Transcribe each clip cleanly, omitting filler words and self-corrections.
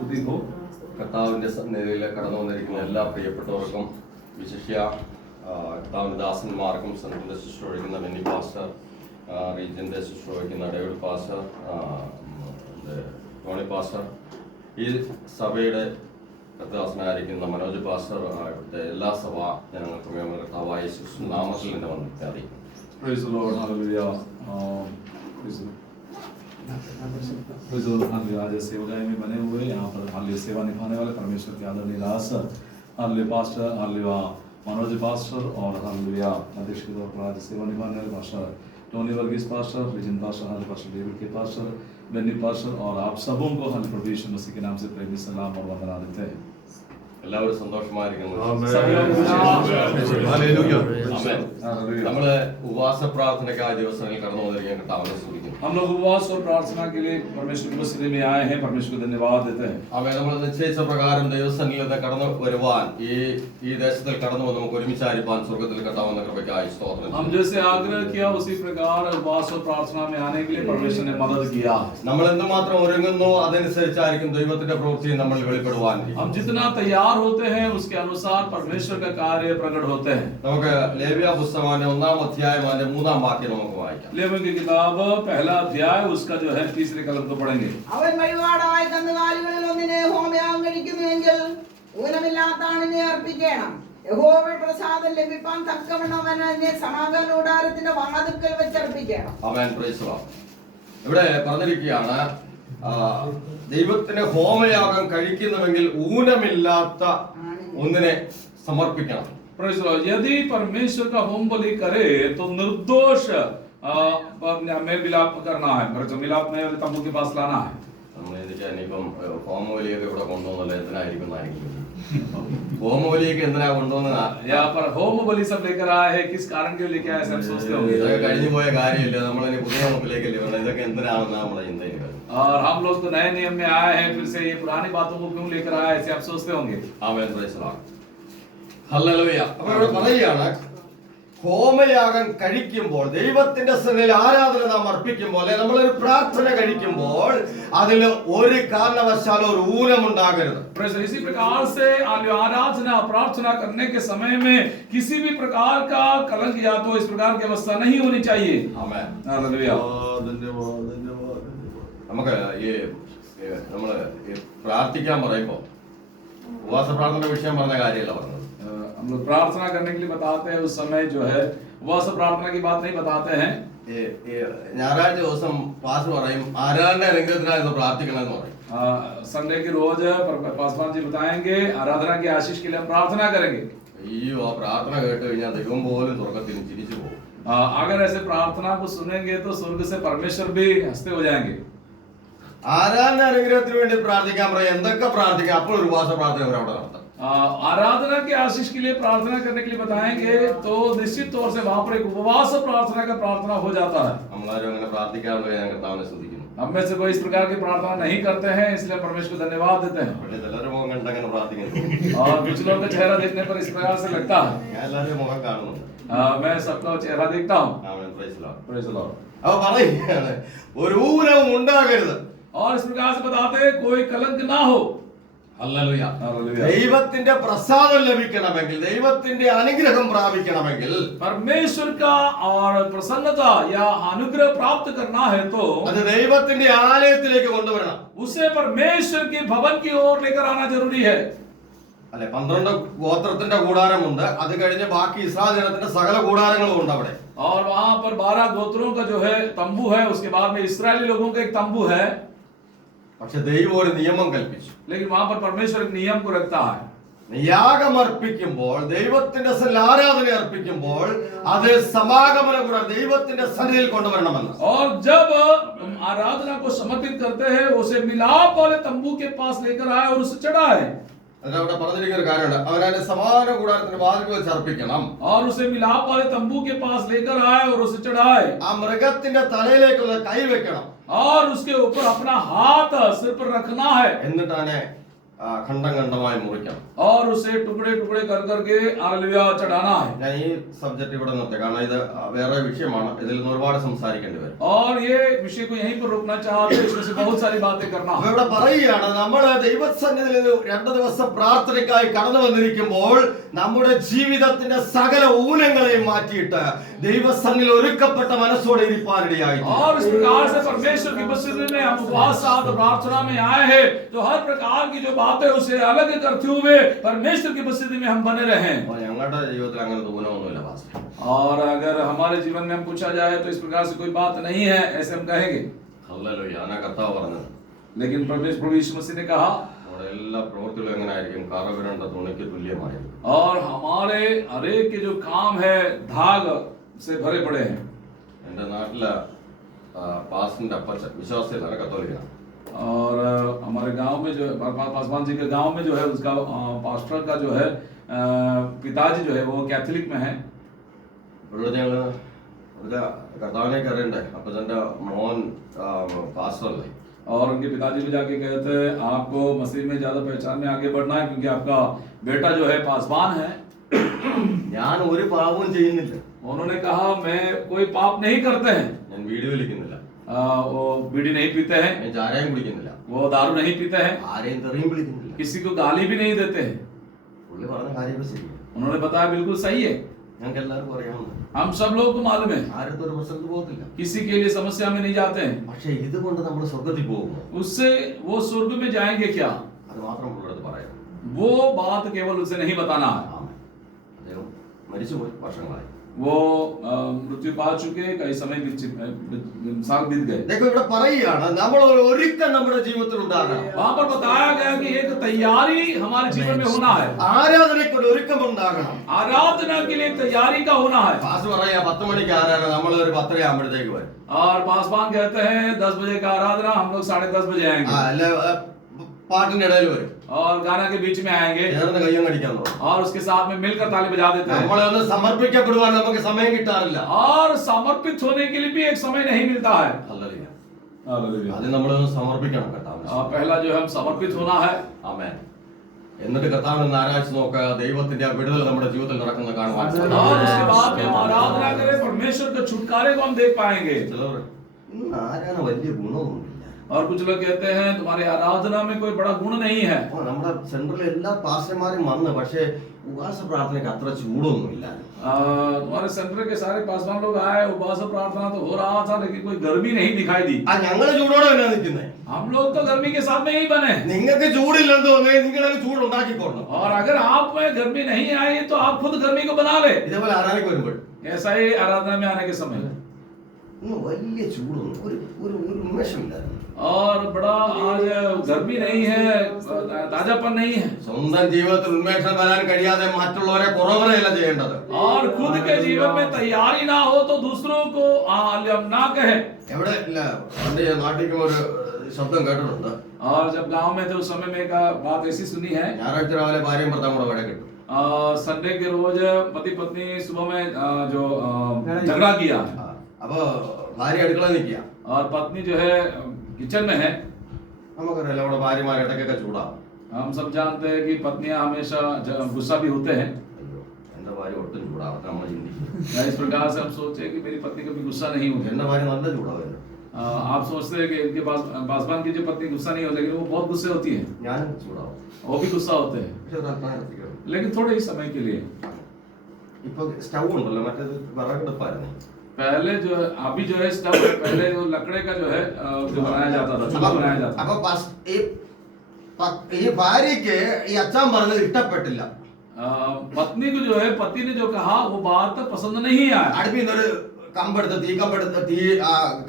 സ്തുതി ഹോ. കർത്താവിന്റെ സന്നിധിയിൽ കടന്നു വന്നിരിക്കുന്ന എല്ലാ പ്രിയപ്പെട്ടവർക്കും, വിശിഷ്യ കർത്താവിന്റെ ദാസന്മാർക്കും, സന്ധിന്റെ ശുശ്രൂഷിക്കുന്ന ബെന്നി പാസ്റ്റർ, റീജിയന്റെ ശുശ്രൂഷിക്കുന്ന ഡേവിഡ് പാസ്റ്റർ, ടോണി പാസ്റ്റർ, ഈ സഭയുടെ കർത്താസനായിരിക്കുന്ന മനോജ് പാസ്റ്റർ, ഇവിടുത്തെ എല്ലാ സഭാ ജനങ്ങൾക്കും കർത്താവായ യേശു നാമത്തിൽ എന്നെ വന്നിട്ട് അറിയിക്കും. Praise the Lord, hallelujah. Praise the Lord, hallelujah. आज सेवकाई में बने हुए यहाँ पर हालेलुया सेवा निभाने वाले परमेश्वर के आदरणीय दास hallelujah pastor, hallelujah Manoj pastor और हालेलुया अध्यक्ष के तौर पर आज सेवा निभाने वाले pastor Tony Varghese pastor, region pastor, hallelujah pastor David के पास्टर, बेन्नी पास्टर और आप सबों को हालेलुया प्रभु यीशु मसीह के नाम से प्रेमी सलाम और वंदना देते हैं. എല്ലാവരും സന്തോഷമായിരിക്കുന്നു. നമ്മള് ഉപവാസ പ്രാർത്ഥനയ്ക്കായ ദിവസങ്ങളിൽ കടന്നു വന്നിരിക്കാൻ കർത്താവിനെ സ്തുതിക്കുന്നു. हम लोग उपवास और प्रार्थना के लिए परमेश्वर की उपस्थिति में आए हैं, परमेश्वर को धन्यवाद देते हैं. അവൻ നമ്മൾ നിശ്ചയിച്ച പ്രകാരം ദൈവസന്നിധിയിൽ കടന്നു വരുവാൻ ഈ ദേശത്തിൽ കടന്നു വന്ന് നമുക്ക് ഒരുമിച്ചായിരിക്കാൻ സ്വർഗ്ഗത്തിൽ കർത്താവിന്റെ കൃപയ്ക്കായി സ്തോത്രം. हम जैसे आग्रह किया उसी प्रकार उपवास और प्रार्थना में आने के लिए परमेश्वर ने मदद किया. നമ്മൾ എന്തുമാത്രം ഒരുങ്ങുന്നു അതനുസരിച്ചായിരിക്കും ദൈവത്തിന്റെ പ്രവൃത്തി നമ്മൾ വെളിപ്പെടുവാൻ. हम जितना तैयार होते हैं उसके अनुसार परमेश्वर का कार्य प्रकट होते हैं. നമുക്ക് ലേവ്യ പുസ്തകത്തിന്റെ 1-ാം അധ്യായം അതിന്റെ 3-ാം വാക്യം നമുക്ക് വായിക്കാം. लेवियों की किताब पहला अध्याय उसका जो है तीसरे कलम को पढ़ेंगे. അവൻ വഴിപാടായ കന്നുകാലികളിൽ ഒന്നിനെ ഹോമയാഗം കഴിക്കുന്നുവെങ്കിൽ ഊനമില്ലാത്ത ആണിനെ അർപ്പിക്കണം. യഹോവയുടെ പ്രസാദം ലഭിപ്പാൻ തക്കവണ്ണം അവൻ അതിനെ സമാഗമന കൂടാരത്തിന്റെ വാതിൽക്കൽ വെച്ചർപ്പിക്കണം. ആമേൻ, പ്രൈസ് ദി ലോർഡ്. ഇവിടെ പറഞ്ഞിരിക്കുകയാണ്, ദൈവത്തിന് ഹോമയാഗം കഴിക്കുന്നുവെങ്കിൽ ഊനമില്ലാത്ത ഒന്നിനെ സമർപ്പിക്കണം. Praise the Lord. यदि परमेश्वर का होम बलि करे तो निर्दोष मेल मिलाप करना है, मिलाप में तंबू के पास लाना है. നമ്മൾ ഇനിയിപ്പം ഹോമബലിയൊക്കെ ഇവിടെ കൊണ്ടുവന്നല്ലോ, എന്തിനായിരിക്കും ഹോമബലിയൊക്കെ എന്തിനാ കൊണ്ടുവന്നതാ? यहाँ पर होम बलि सब लेकर आए हैं, किस कारण के लिए लेके आए सब सोचते होंगे. ഇതൊക്കെ കഴിഞ്ഞു പോയ കാര്യമില്ല, നമ്മളിനി പുതിയ ഹോമത്തിലേക്കല്ലേ വേണം. ഇതൊക്കെ എന്തിനാണെന്ന് നമ്മളെ ചിന്തയിൽ. और हम लोग तो नए नियम में आए हैं, फिर से ये पुरानी बातों को क्यों लेकर आए ऐसे आप सोचते होंगे. ആമേൻ, പ്രൈസ് ദി ലോർഡ്. ഹല്ലേലൂയ. അപ്പോൾ ഇവിടെ പറയുകയാണ്, ഹോമയാഗം കഴിക്കുമ്പോൾ, ദൈവത്തിന്റെ സന്നിധിയിൽ ആരാധന നാം അർപ്പിക്കുമ്പോൾ, നമ്മളൊരു പ്രാർത്ഥന കഴിക്കുമ്പോൾ അതിൽ ഒരു കാരണവശാലും ഒരു ഊനമുണ്ടാകരുത്. इसी प्रकार से आराधना प्रार्थना करने के समय में किसी भी प्रकार का कलंक या तो इस प्रकार की अवस्था नहीं होनी चाहिए. ആമേൻ. हालेलुया. നമുക്ക് നമ്മള് പ്രാർത്ഥിക്കാൻ പറയുമ്പോ ഉപവാസ പ്രാർത്ഥന വിഷയം പറഞ്ഞ കാര്യമല്ല പറഞ്ഞത്. हम लोग प्रार्थना करने के लिए बताते हैं, उस समय जो है उपवास प्रार्थना की बात नहीं बताते हैं. ഞായറാഴ്ച ദിവസം പാസ് പറയും ആരാധന അനുഗ്രഹത്തിനായിരുന്നു പ്രാർത്ഥിക്കണമെന്ന് പറയും. संडे के रोज पासवान जी बताएंगे आराधना की आशीष के लिए हम प्रार्थना करेंगे. അയ്യോ, ആ പ്രാർത്ഥന കേട്ട് കഴിഞ്ഞാൽ ദൈവം പോലും സ്വർഗ്ഗത്തിൽ ചിരിച്ചു പോകും. अगर ऐसे प्रार्थना को सुनेंगे तो स्वर्ग से परमेश्वर भी हंसते हो जाएंगे. ആരാധന അനുഗ്രഹത്തിന് വേണ്ടി പ്രാർത്ഥിക്കാൻ പറയാം, എന്തൊക്കെ പ്രാർത്ഥിക്കാം, അപ്പോൾ ഒരു ഉപവാസ പ്രാർത്ഥന അവിടെ നടത്താം. आराधना के आशीष के लिए प्रार्थना करने के लिए बताएंगे तो निश्चित तौर से वहां पर एक उपवास प्रार्थना का प्रार्थना हो जाता है. നമ്മളാരും അങ്ങനെ പ്രാർത്ഥിക്കാനുള്ള ഞാൻ കർത്താവിനെ സ്തുതിക്കുന്നു. हम में से कोई इस प्रकार की प्रार्थना नहीं करते हैं, इसलिए परमेश्वर को धन्यवाद देते हैं. പക്ഷേ ചിലരുടെ മുഖം കണ്ട് അങ്ങനെ പ്രാർത്ഥിക്കുന്നു. और कुछ लोगों का चेहरा देखने पर इस प्रकार से लगता है. ഞാൻ എല്ലാവരുടെയും മുഖം കാണുന്നുണ്ട്. मैं सबका चेहरा देखता हूँ. Amen, praise the lord. Praise the Lord. അപ്പൊ പറയുകയാണ്, ഒരു ഊനവും ഉണ്ടാകരുത്. और इस प्रकार से बताते हैं कोई कलंक ना हो. ഹല്ലേലൂയ. हालेलुया. ദൈവത്തിന്റെ പ്രസാദം ലഭിക്കണമെങ്കിൽ, ദൈവത്തിന്റെ അനുഗ്രഹം പ്രാപിക്കണമെങ്കിൽ, परमेश्वर का और प्रसन्नता या अनुग्रह प्राप्त करना है तो അത് ദൈവത്തിന്റെ ആലയത്തിലേക്ക് കൊണ്ടുവരണം. उसे परमेश्वर के भवन की ओर लेकर आना जरूरी है. അല്ലെ, 12 ഗോത്രത്തിന്റെ കൂടാരമുണ്ട്, അത് കഴിഞ്ഞ് ബാക്കി ഇസ്രായേൽ ജനത്തിന്റെ സകല കൂടാരങ്ങളും ഉണ്ട് അവിടെ. और वहां पर 12 गोत्रों का जो है तंबू है, उसके बाद में इस्राएली लोगों का एक तंबू है. പക്ഷെ ദൈവം ഒരു നിയമം കൽപ്പിച്ചു. लेकिन वहां पर परमेश्वर एक नियम को रखता है. യാഗം അർപ്പിക്കുമ്പോൾ, ദൈവത്തിന്റെ ആരാധന അർപ്പിക്കുമ്പോൾ അത് സമാഗമന കൂടാരം ദൈവത്തിന്റെ സന്നിധിയിൽ കൊണ്ടുവരണമെന്ന്. और जब आराधना को समर्पित करते हैं उसे मिलाप वाले तंबू के पास लेकर आए और उसे चढ़ाए. അവിടെ പറഞ്ഞിരിക്കുന്ന ഒരു കാര്യമുണ്ട്, അവനെ സമാഗമന കൂടാരത്തിന്റെ വാതിൽക്കൽ വെച്ച് അർപ്പിക്കണം. और उसे मिलाप वाले तंबू के पास लेकर आए और उसे चढ़ाए. ആ മൃഗത്തിന്റെ തലയിലേക്ക് കൈ വെക്കണം. और उसके ऊपर अपना हाथ सिर पर रखना है. എന്നിട്ടാണ് ഖണ്ഡം ഖണ്ഡമായി മുറിക്കണം. और उसे टुकड़े टुकड़े कर करके हालेलुया चढ़ाना है. ഞാൻ ഈ സബ്ജക്റ്റ് ഇവിടെ നിർത്തി, കാരണം ഇത് വേറെ വിഷയമാണ്. ഇതിൽ നിന്ന് ഒരുപാട് സംസാരിക്കേണ്ടി വരും. और ये विषय को यहीं पर रोकना चाहते हैं, इसमें से बहुत सारी बातें करना. അപ്പൊ ഇവിടെ പറയുകയാണ്, നമ്മൾ ദൈവസന്നിധിയിൽ 2 ദിവസം പ്രാർത്ഥനയ്ക്കായി കടന്നു വന്നിരിക്കുമ്പോൾ നമ്മുടെ ജീവിതത്തിന്റെ സകല ഊനങ്ങളെയും മാറ്റിയിട്ട് ദൈവസന്നിധിയിൽ ഒരുക്കപ്പെട്ട മനസ്സോടെ ഇരിപ്പാനിടയായി. और इस प्रकार से परमेश्वर की उपस्थिति में हम उपवास साथ प्रार्थना में आए हैं, तो हर प्रकार की जो बातें उसे अलग करते हुए परमेश्वर की उपस्थिति में हम बने रहें. ഞങ്ങളുടെ ജീവിതത്തിൽ അങ്ങനെ ഊനമൊന്നുമില്ല പാസ്റ്റർ. और अगर हमारे जीवन में हम पूछा जाए तो इस प्रकार से कोई बात नहीं है, ऐसे हम कहेंगे. ഹല്ലേലൂയ. അതാ കർത്താവ് പറഞ്ഞത്. लेकिन प्रभु यीशु मसीह ने कहा, നമ്മുടെ എല്ലാ പ്രവൃത്തികളും എങ്ങനെ ആയിരിക്കും? കറവിരണ്ട തുണിക്ക് തുല്യമായിരിക്കും. और हमारे हरेक के जो काम है धाग से भरे पड़े हैं. എന്റെ നാട്ടിലെ പാസ്റ്ററിന്റെ അപ്പച്ചൻ വിശ്വാസികളാണ്, കത്തോലിക്കനാണ്. और हमारे गांव में जो पासवान जी के गांव में जो है उसका पास्टर का जो है पिताजी जो है वो कैथोलिक में है. ഇവിടെ ഞങ്ങള് കർത്താവിനെ അറിയണ്ടേ, അപ്പച്ചന്റെ മോൻ പാസ്റ്ററല്ലേ. और उनके पिताजी भी जाके कहते हैं आपको मसीह में ज्यादा पहचान में आगे बढ़ना है, क्योंकि आपका बेटा जो है पासवान है. ഞാൻ ഒരു പാപവും ചെയ്യുന്നില്ല. उन्होंने कहा मैं कोई पाप नहीं करते हैं. ഞാൻ വീഡിയോ വിളിക്കുന്നില്ല. वो बीड़ी नहीं पीते हैं, ഞാൻ ചാരായം കുടിക്കുന്നില്ല. वो दारू नहीं पीते हैं, ആരെയും തെറിയും വിളിക്കുന്നില്ല. किसी को गाली भी नहीं देते हैं. പുള്ളി പറഞ്ഞ കാര്യമൊക്കെ ശരിയാണ്. उन्होंने बताया बिल्कुल सही है. ഞങ്ങൾക്ക് എല്ലാവർക്കും അറിയാവുന്ന, हम सब लोग को मालूम है, ആരത്തും ഒരു പ്രശ്നത്തിൽ പോകത്തില്ല. किसी के लिए समस्या में नहीं जाते हैं. പക്ഷെ ഇതുകൊണ്ട് നമ്മൾ സ്വർഗത്തിൽ പോകുമോ? उससे वो स्वर्ग में जाएंगे क्या? അത് മാത്രം പുള്ളിയുടെ പറയാം. वो बात केवल उसे नहीं बताना है. അദ്ദേഹം മരിച്ചുപോയി, വർഷങ്ങളായി. वो मृत्यु पा चुके, कई समय साल बीत गए. देखो ഇവിടെ പറയുകയാണ്, നമ്മൾ ഒരു ഒരുക്കം നമ്മുടെ ജീവിതത്തിൽ ഉണ്ടാകണം. वहां पर बताया गया कि एक तैयारी हमारे जीवन में होना है. ആരാധനയ്ക്ക് ഒരു ഒരുക്കം ഉണ്ടാകണം. आराधना के लिए तैयारी का होना है. പാസ് പറയാ 10 മണിക്ക് ആരാധന, നമ്മൾ ഒരു 10:30 ആകുമ്പോഴത്തേക്ക് വരും. और पासवान कहते हैं 10 बजे का आराधना, हम लोग 10:30 बजे आएंगे. അല്ല പാട്ടിന്റെ ഇടയിൽ വരും. और गाना के बीच में आएंगे ചേർന്ന് കയ്യും കടിക്കാൻ തുടങ്ങും. और उसके साथ में मिलकर ताली बजा देते हैं. നമ്മളെ ഒന്ന് സമർപ്പിക്കപ്പെടുവാൻ നമുക്ക് സമയം കിട്ടാറില്ല. और समर्पित होने के लिए भी एक समय नहीं मिलता है. ഹല്ലേലൂയ. हालेलुया. അത് നമ്മളൊന്ന് സമർപ്പിക്കണം കർത്താവിന്. पहला जो है हम समर्पित होना है. ആമേൻ. എന്നിട്ട് കർത്താവിനെ ഒന്ന് ആരാധിച്ച് നോക്കുക. ദൈവത്തിന്റെ ആ വിടുതൽ നമ്മുടെ ജീവിതത്തിൽ നടക്കുന്നത് കാണുവാൻ और उसके बाद में हम आराधना करें, परमेश्वर के छुटकारे को हम देख पाएंगे. ചിലർ ഇന്ന് ആരാധന വലിയ ഗുണമൊന്നുമില്ല. और कुछ लोग कहते हैं तुम्हारी आराधना में कोई बड़ा गुण नहीं है. നമ്മുടെ സെൻട്രലിൽ എല്ലാ പാസ്റ്റർമാരും വന്ന്, പക്ഷേ ഉപവാസ പ്രാർത്ഥനയ്ക്ക് അത്ര ചൂടൊന്നുമില്ല. तुम्हारे सेंटर के सारे पासवान लोग आए, उपवास प्रार्थना तो हो रहा था, लेकिन कोई गर्मी नहीं दिखाई दी. ഞങ്ങള് ചൂടോടെ തന്നെ നിൽക്കുന്നത്. हम लोग तो गर्मी के साथ में ही बने. നിങ്ങൾക്ക് ചൂടില്ലെന്ന് തോന്നുന്നത് നിങ്ങളത് ചൂട് ഉണ്ടാക്കിക്കൊള്ളണം. और अगर आप में गर्मी नहीं आई तो आप खुद गर्मी को बना ले. ഇതേപോലെ ആരാധനയ്ക്ക് വരുമ്പോൾ ऐसा ही आराधना में आने के समय ഇന്ന് വലിയ ചൂടൊന്നും ഒരു ഉന്മേഷമില്ലായിരുന്നു. और बड़ा आज गर्मी नहीं है, ताजापन नहीं है. സ്വന്തം ജീവിതത്തിൽ ഉന്മേഷം വരാൻ കഴിയാതെ മറ്റുള്ളവരെ കുറവരല്ല ചെയ്യേണ്ടത്. और खुद के जीवन में तैयारी ना हो तो दूसरों को ना कहे. എവിടെ ഇല്ല, എന്റെ നാട്ടിലേക്ക് ഒരു ശബ്ദം കേട്ടിട്ടുണ്ട്. और जब गांव में थे उस समय में एक बात ऐसी सुनी है. ഞായറാഴ്ച രാവിലെ ഭാര്യയും ഭർത്താവും കൂടെ വഴക്ക് കിട്ടും. संडे के रोज पति पत्नी सुबह में जो झगड़ा किया. അപ്പൊ ഭാര്യ അടുക്കള നിൽക്കുക, और पत्नी जो है किचन में है. നമുക്കറിയാം നമ്മുടെ ഭാര്യമാർ ഇടയ്ക്കൊക്കെ ചൂടാവും. हम सब जानते हैं कि पत्नियां हमेशा गुस्सा भी होते हैं. അയ്യോ, എന്റെ ഭാര്യ ഒട്ടും ചൂടാവാത്ത നമ്മൾ ചിന്തിക്കും. इस प्रकार से हम सोचे कि मेरी पत्नी कभी गुस्सा नहीं होगी. എന്റെ ഭാര്യ നല്ല ചൂടാവുന്നു. आप सोचते हैं कि इनके पास पासवान की जो पत्नी गुस्सा नहीं होती, लेकिन वो बहुत गुस्से होती है. ഞാനും ചൂടാവും. वो भी गुस्सा होते हैं, പക്ഷെ ഒരു അല്പം നിർത്തിക്കണം. लेकिन थोड़े ही समय के लिए. ഇപ്പൊ സ്റ്റൗ ഉണ്ടല്ലോ, മറ്റേത് വിറകെടുപ്പായിരുന്നു. पहले जो अभी जो है स्टव, पहले जो लकड़े का जो है जो बनाया जाता था, चूल्हा बनाया जाता था. അപ്പൊ ഈ ഭാര്യക്ക് ഈ അച്ഛൻ പറഞ്ഞത് ഇഷ്ടപ്പെട്ടില്ല. पत्नी को जो है पति ने जो कहा वो बात पसंद नहीं आया. അടുപ്പിൽ നിന്നൊരു കമ്പെടുത്ത് തീ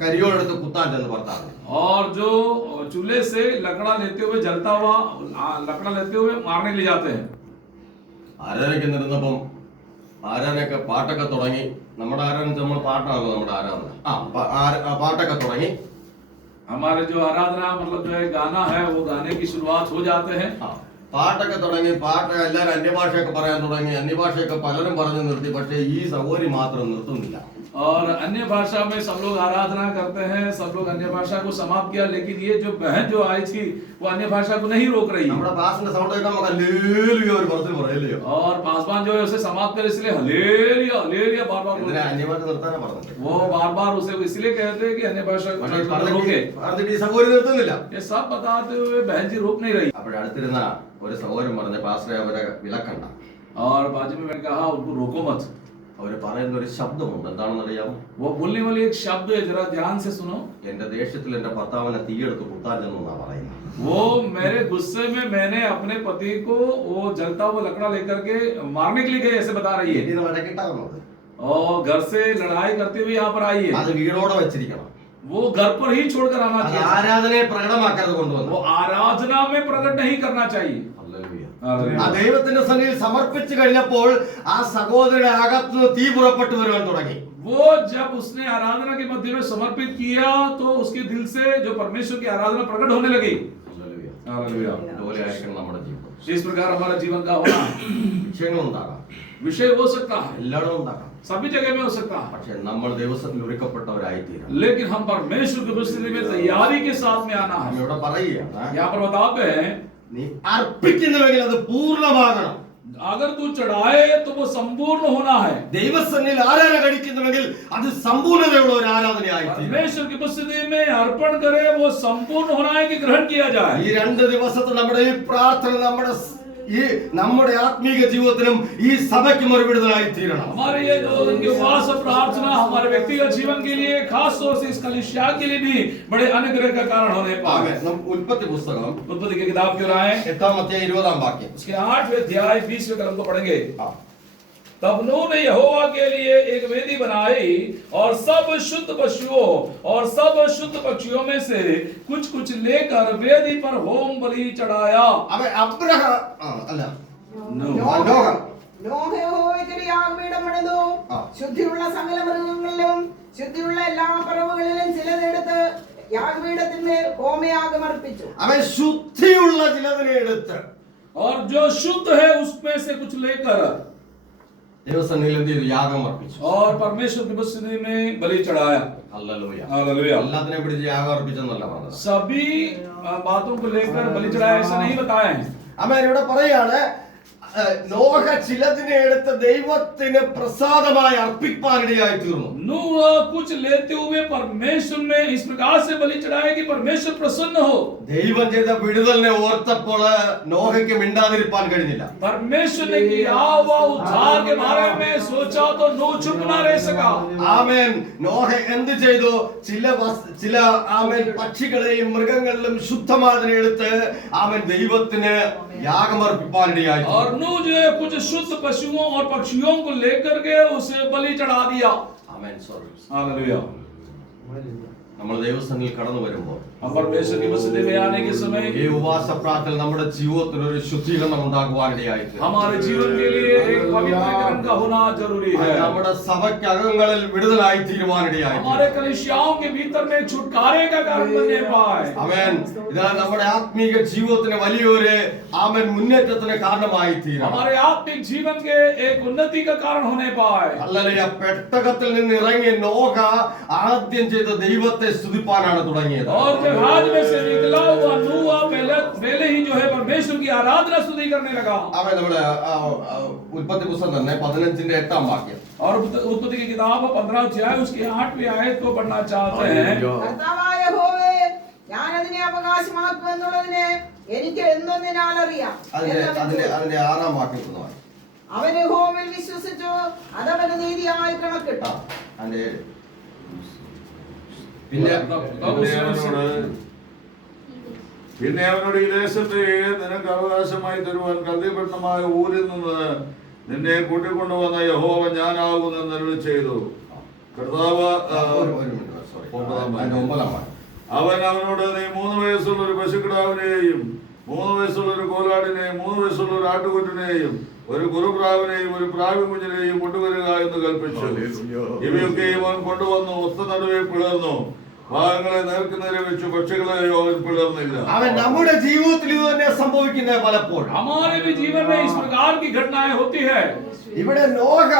കരിയോടെടുത്ത് കുത്താൻ ചെന്ന് ഭർത്താവ്. और जो चूल्हे से लकड़ा लेते हुए, जलता हुआ लकड़ा लेते हुए मारने के लिए जाते हैं. ആരാധനയ്ക്ക് നിന്നിരുന്നപ്പം ആരാധനയൊക്കെ പാട്ടൊക്കെ തുടങ്ങി. നമ്മുടെ ആരാധന നമ്മൾ പാട്ടാണല്ലോ നമ്മുടെ ആരാധന. പാട്ടൊക്കെ തുടങ്ങി. हमारे जो आराधना मतलब जो है गाना है, वो गाने की शुरुआत हो जाते हैं. പാട്ടൊക്കെ തുടങ്ങി. പാട്ട് എല്ലാവരും അന്യഭാഷയൊക്കെ പറയാൻ തുടങ്ങി. അന്യഭാഷയൊക്കെ പലരും പറഞ്ഞു നിർത്തി. പക്ഷേ ഈ സഹോദരി മാത്രം നിർത്തുന്നില്ല. और अन्य भाषा में सब लोग आराधना करते हैं, सब लोग अन्य भाषा को समाप्त किया, लेकिन ये जो बहन जो आई थी वो अन्य भाषा को नहीं रोक रही है। നമ്മുടെ പാസിന്റെ സൗണ്ട് കേൾക്കാൻ നമുക്ക് ഹല്ലേലൂയ ഒരു പദത്തിൽ പറയല്ലയോ? और पासवान जो है उसे समाप्त करे इसलिए हलेलुया हलेलुया बार बार എന്തിനാ അന്യഭാഷ നിർത്താനാ പറഞ്ഞത്? वो बार बार उसे इसलिए कहते हैं कि अन्य भाषा रोके। പറഞ്ഞിട്ട് ഈ സഹോദരി നിർത്തുന്നില്ല. ये सब बताते हुए बहन जी रोक नहीं रही। അപ്പോഴടുത്തിരുന്ന ഒരു സഹോദരൻ പറഞ്ഞ പാസ്റ്ററെ അവരെ വിലക്കണ്ട. और बाजू में मैंने कहा उनको रोको मत। അവര് പറയുന്ന ഒരു ശബ്ദമുണ്ട്, എന്താണെന്ന് അറിയാമോ? वो बोलने वाली एक शब्द है, जरा ध्यान से सुनो। എന്റെ ദേഷ്യത്തിൽ എന്റെ ഭർത്താവിനെ തീയെടുത്ത് കുത്താൻ ചെന്നാ പറയുന്നത്. वो मेरे गुस्से में मैंने अपने पति को वो जलता हुआ लकड़ा लेकर के मारने के लिए गए, ऐसे बता रही है। ഇതിന് വഴക്കിട്ടാകുന്നത് और घर से लड़ाई करते हुए यहाँ पर आई है। അത് വീടോടെ വെച്ചിരിക്കണം. वो घर पर ही छोड़कर आना അത് चाहिए। ആരാധനയെ പ്രകടമാക്കാതെ കൊണ്ടുവന്നു. वो आराधना में प्रकट नहीं करना चाहिए। ആ ദൈവത്തിന്റെ സന്നിധിയിൽ സമർപ്പിച്ചു കഴിഞ്ഞപ്പോൾ ആ സഹോദരന്റെ അകത്തുനിന്ന് തീ പുറപ്പെട്ടു വരുവാൻ തുടങ്ങി. वो जब उसने आराधना के मध्य में समर्पित किया तो उसके दिल से जो परमेश्वर की आराधना प्रकट होने लगी। हालेलुया। അതുപോലെ ആയിരിക്കണം നമ്മുടെ ജീവിതം. इस प्रकार हमारा जीवन का होना। വിഷയങ്ങളുണ്ടാകാം, विषय हो सकता है, എല്ലായിടവും ഉണ്ടാകാം. सभी जगह में हो सकता है, പക്ഷെ നമ്മൾ ദൈവത്തിൽ ഒരുക്കപ്പെട്ടവരായിത്തീരണം. लेकिन हम परमेश्वर की उपस्थिति में तैयारी के साथ में आना है। ഇവിടെ പറയുകയാണ്, यहाँ पर बताते हैं നീ അർപ്പിക്കുന്നുവെങ്കിൽ അത് പൂർണ്ണമാകണം. अगर तू चढ़ाए तो वो संपूर्ण होना है। ദൈവസന്നിധിയിൽ ആരാധന കഴിക്കുന്നുവെങ്കിൽ അത് സമ്പൂർണ്ണതയുള്ള ഒരു ആരാധനയായിത്തീരണം. परमेश्वर की उपस्थिति में अर्पण करे, वो संपूर्ण होना है कि ग्रहण किया जाए। ഈ 2 ദിവസത്തെ നമ്മുടെ ഈ പ്രാർത്ഥന നമ്മുടെ ആത്മീക ജീവിതത്തിനും ഈ സഭയ്ക്കും ഒരു വിടുതലായിത്തീരണം. हमारे ये 2 दिन की उपवास और प्रार्थना हमारे व्यक्तिगत जीवन के लिए, खास तौर से इस कलीसिया के लिए भी बड़े अनुग्रह का कारण होने पाए। നമുക്ക് ഉൽപ്പത്തി പുസ്തകം उत्पत्ति की किताब की ओर आए, 8-ാം അധ്യായം 20-ാം വാക്യം. उसके 8वें अध्याय 20वें कलम को पढ़ेंगे। तब नूह ने यहोवा के लिए एक वेदी बनाई और सब शुद्ध पशुओं और सब शुद्ध पक्षियों में से कुछ कुछ लेकर वेदी पर होम बलि चढ़ाया। അവൻ അബ്രഹാം അല്ല നോഹ യഹോവയ്ക്ക് ഒരു യാഗപീഠം പണിതു. ശുദ്ധിയുള്ള സകല മൃഗങ്ങളിലും ശുദ്ധിയുള്ള എല്ലാ പറവുകളിലും ചിലതെടുത്ത് യാഗപീഠത്തിന്മേൽ ഹോമയാഗം അർപ്പിച്ചു. അവൻ ശുദ്ധിയുള്ള ചിലതിനെ എടുത്ത് और जो शुद्ध है उसमें से कुछ लेकर ദൈവസന്നിധിയിൽ എന്ത് ചെയ്തു? യാഗം അർപ്പിച്ചു. और परमेश्वर की उपस्थिति में बलि चढ़ाया। ഹല്ലേലൂയ. हालेलुया। എല്ലാത്തിനെ പിടിച്ച് യാഗം അർപ്പിച്ചെന്നല്ല പറഞ്ഞത്. सभी बातों को लेकर बलि चढ़ाया ऐसा नहीं बताया है। അവൻ ഇവിടെ പറയാണ്, നോഹ ചിലതിനെ എടുത്ത് ദൈവത്തിന് പ്രസാദമായി അർപ്പിപ്പാനിടയായി തീർന്നു. नूह कुछ लेते हुए परमेश्वर में इस प्रकार से बलि चढ़ाया कि परमेश्वर प्रसन्न हो। ദൈവം ചെയ്ത വിടുതലിനെ ഓർത്തപ്പോൾ നോഹയ്ക്ക് മിണ്ടാതിരിപ്പാൻ കഴിഞ്ഞില്ല. परमेश्वर ने किया हुआ उद्धार के बारे में सोचा तो नूह चुप ना रह सका। ആമേൻ. നോഹ എന്ത് ചെയ്തു? ചില ആമേൻ പക്ഷികളെയും മൃഗങ്ങളിലും ശുദ്ധമാതിനെ എടുത്ത് ആമേൻ ദൈവത്തിന് യാഗമർപ്പിപ്പാനിടയായി. और नूह जो है कुछ शुद्ध पशुओं और पक्षियों को लेकर के उसे बलि चढ़ा दिया। ആമേൻ. സോറി. हालेलुया। നമ്മൾ ദൈവസന്നിധിയിൽ കടന്നു വരുമ്പോൾ हम परमेश्वर की उपस्थिति में आने के समय ഈ ഉപവാസ പ്രാർത്ഥന നമ്മുടെ ജീവിതത്തിൽ ഒരു ശുദ്ധീകരണം ഉണ്ടാകുവാനിടയായി. हमारे जीवन के लिए एक पवित्रीकरण का होना जरूरी है। നമ്മുടെ സഭയ്ക്കകങ്ങളിൽ വിടുതലായി തീരുവാനിടയായി. हमारे कलीसियाओं के भीतर में छुटकारे का कारण बनने पाए। ആമേൻ. ഇതാ നമ്മുടെ ആത്മീക ജീവിതത്തിന് വലിയൊരു ആമേൻ മുന്നേറ്റത്തിന് കാരണമായി തീരും. हमारे आत्मिक जीवन के एक उन्नति का कारण होने पाए। ഹല്ലേലൂയ. പെട്ടകത്തിൽ നിന്ന് ഇറങ്ങിയ നോഹ ആദ്യം ചെയ്ത ദൈവത്തെ സ്തുതിപ്പാനാണ് തുടങ്ങിയത്. और जहाज में से निकला हुआ नूह पहले ही जो है परमेश्वर की आराधना स्तुति करने लगा। അവൻ നമ്മുടെ ഉൽപ്പത്തി പുസ്തകം തന്നെ 15-ന്റെ 8-ാം വാക്യം. और उत्पत्ति की किताब 15 अध्याय उसके 8वें आयत को पढ़ना चाहते हैं। കർത്താവായ യഹോവേ, ഞാൻ അതിനെ അവകാശമാക്കുമെന്നുള്ളതിനെ എനിക്ക് എന്തൊന്നിനാൽ അറിയാം. അതിന്റെ 6-ാം വാക്യം. അവൻ യഹോവയിൽ വിശ്വസിച്ചു, അതവന് നീതിയായി കണക്കിട്ടു. അതിന്റെ പിന്നെ അവനോട് ഈ ദേശത്തെ നിനക്ക് അവകാശമായി തരുവാൻ കൽദീപട്ടണമായ ഊരിൽ നിന്ന് നിന്നെ കൂട്ടിക്കൊണ്ടുവന്ന യഹോവ ഞാനാകുന്നെന്ന് അരുളി ചെയ്തു. കർത്താവ് അവൻ അവനോട് നീ 3 വയസ്സുള്ള ഒരു പശുക്കിടാവിനെയും 3 വയസ്സുള്ള ഒരു കോലാടിനെയും 3 വയസ്സുള്ള ഒരു ആട്ടുകുട്ടിനെയും ഒരു കുറുപ്രാവിനെയും ഒരു പ്രാവിക്കുഞ്ഞിനെയും കൊണ്ടുവരിക എന്ന് കൽപ്പിച്ചു. ഇവയൊക്കെയും അവൻ കൊണ്ടുവന്നു. ഒത്ത നടുവെ പിളർന്നു. ഭാഗങ്ങളെ നേർക്കുനേരെ വെച്ചു. പക്ഷികളെയോ അവൻ പിളർന്നില്ല. അവൻ നമ്മുടെ ജീവിതത്തിൽ ഇത് തന്നെ സംഭവിക്കുന്നത് പലപ്പോഴും. हमारे भी जीवन में इस प्रकार की घटनाएं होती है। ഇവിടെ നോഹ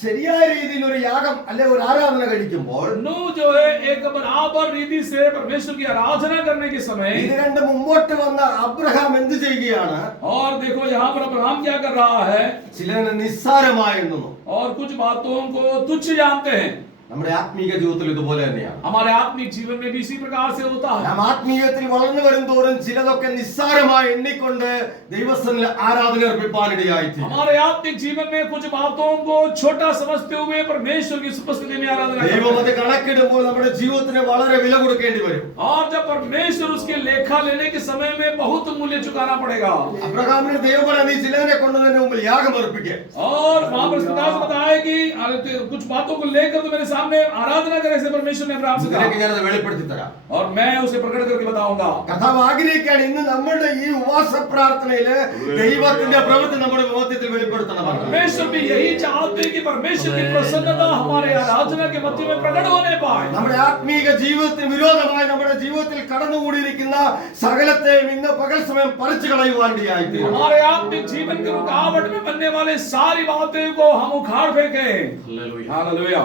ശരിയായ രീതിയിൽ ഒരു യാഗം അല്ലെ ഒരു ആരാധന കഴിക്കുമ്പോൾ नूह जो है एक बराबर रीति से परमेश्वर की आराधना करने के समय, ഇത് രണ്ട് മുമ്പോട്ട് വന്ന അബ്രഹാം എന്ത് ചെയ്യുകയാണ്? और देखो यहाँ पर अब्राहम क्या कर रहा है, ചിലനെ നിസ്സാരമായി എണ്ണുന്നു. और कुछ बातों को तुच्छ जानते हैं। നമ്മുടെ ആത്മീക ജീവിതത്തിൽ ഇതുപോലെ തന്നെയാണ്. हमारे आत्मिक जीवन में भी इसी प्रकार से होता है। നാം ആത്മീയത്തിൽ വളർന്നു വരും തോറും ചിലതൊക്കെ നിസ്സാരമായി എണ്ണിക്കൊണ്ട് ദൈവസന്നിധിയിൽ ആരാധന അർപ്പിക്കാനിടയായിത്തീരും. हमारे आत्मिक जीवन में कुछ बातों को छोटा समझते हुए परमेश्वर की उपस्थिति में आराधना करते ദൈവം അത് हैं। കണക്കിടുമ്പോൾ നമ്മുടെ ജീവിതത്തിന് വളരെ വില കൊടുക്കേണ്ടി വരും. और जब परमेश्वर उसके लेखा लेने के समय में बहुत मूल्य चुकाना पड़ेगा। അബ്രഹാമിന് ദൈവം പറഞ്ഞു, നീ ചിലതിനെ കൊണ്ടുവന്നതിന് മുമ്പിൽ യാഗം അർപ്പിക്കുക. और वहां पर पिता से बताया कि कुछ बातों को लेकर तो मेरे सामने आराधना करे से परमेश्वर ने अब्राहम से നിനക്ക് कहा, ഞാനത് വെളിപ്പെടുത്തി തരാം. और मैं उसे प्रकट करके बताऊंगा। കർത്താവ് ആഗ്രഹിക്കുകയാണ് ഇന്ന് നമ്മുടെ ഈ ഉപവാസ പ്രാർത്ഥനയില് ദൈവത്തിന്റെ പ്രവൃത്തി നമ്മുടെ മധ്യത്തിൽ വെളിപ്പെടുത്തണം. परमेश्वर भी यही चाहते हैं कि परमेश्वर की प्रसन्नता हमारे आराधना के मध्य में प्रकट होने पाए। നമ്മുടെ ആത്മീക ജീവിതത്തിന് വിരോധമായി നമ്മുടെ ജീവിതത്തിൽ കടന്നുകൂടിയിരിക്കുന്ന സകലത്തെയും ഇന്ന് പകൽ സമയം പറിച്ചു കളയുവാനിടയായിത്തീരും. हमारे आत्मिक जीवन के रुकावट में बनने वाले सारी बातें को हम उखाड़ फेंकें। हालेलुया।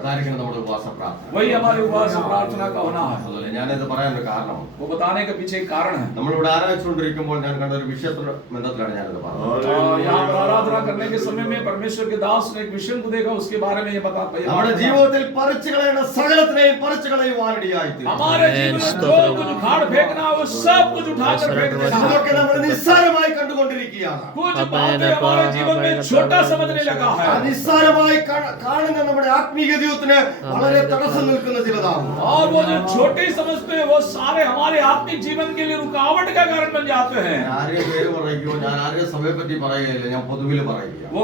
അതായിരിക്കണം നമ്മുടെ ഉപവാസ പ്രാർത്ഥന. वही हमारी उपवास प्रार्थना का होना है। ഞാനിത് പറയാനൊരു കാരണം, वो बताने के पीछे एक कारण है। നമ്മളിവിടെ ആരാധിച്ചുകൊണ്ടിരിക്കുമ്പോൾ ഞാൻ കണ്ട ഒരു വിഷയത്തിന്റെ ബന്ധത്തിലാണ് ഞാനിത് പറഞ്ഞത്. यहाँ पर आराधना करने के समय में परमेश्वर के दास ने एक विषय को देखा, उसके बारे में ये बता നമ്മുടെ ജീവിതത്തിൽ പറിച്ചു കളയുന്ന സകലത്തിനെയും പറിച്ചു കളയുവാനിടയായിത്തീരും. हमारे जीवन में जो कुछ उखाड़ फेंकना वो सब कुछ उठाकर फेंक देना। ഇതൊക്കെ നമ്മൾ നിസ്സാരമായി കണ്ടുകൊണ്ടിരിക്കുകയാണ്. कुछ बातें हमारे जीवन में छोटा समझने लगा ആ है। നിസ്സാരമായി കാണുന്ന നമ്മുടെ ആത്മീക ജീവിതത്തിന് വളരെ തടസ്സം നിൽക്കുന്ന ചിലതാകും. और वो जो छोटे समझते हैं वो सारे हमारे आत्मिक जीवन के लिए रुकावट का कारण बन जाते हैं। ആരെയും പേര് പറയുകയോ ഞാൻ ആരെയും സഭയെ പറ്റി പറയുകയില്ല, ഞാൻ പൊതുവിൽ പറയുക. वो